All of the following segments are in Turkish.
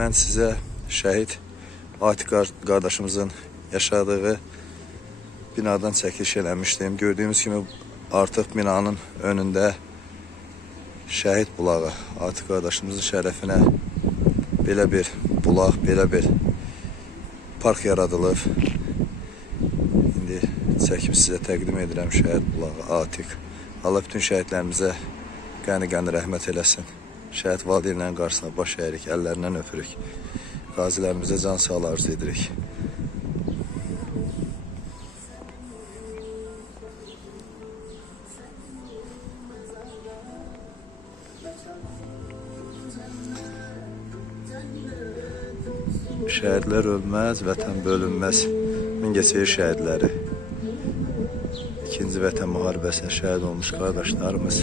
mən sizə şəhid Atiq qar- qardaşımızın yaşadığı binadan çəkiliş eləmişdim. Gördüyünüz kimi artıq binanın önündə şəhid bulağı Atiq qardaşımızın şərəfinə belə bir bulaq, belə bir park yaradılıb. İndi çəkib sizə təqdim edirəm şəhid bulağı Atiq. Allah bütün şəhidlərimizə qəni-qəni rəhmət eləsin. Şəhid valideynlərin qarşısına baş əyirik, əllərindən öpürük. Qazilərimizə can sağlığı arzu edirik. Şəhidlər ölməz, vətən bölünməz. Mingəçevir şəhidləri. İkinci Vətən müharibəsində şəhid olmuş qardaşlarımız.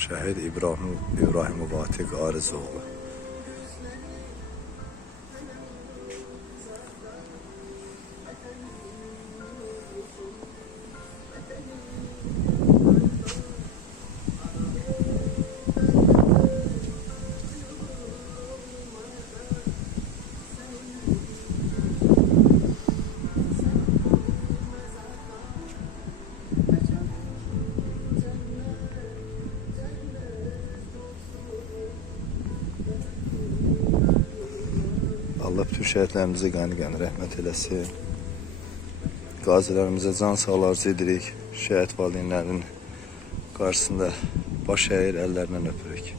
Şəhid İbrahim İbrahimov Atiq Arizoğlu. Allah bütün şəhidlərimizə qəni-qəni rəhmət eləsin. Qazilərimizə can sağlığı arzu edirik. Şəhid valideynlərinin qarşısında baş əyir, əllərindən öpürük.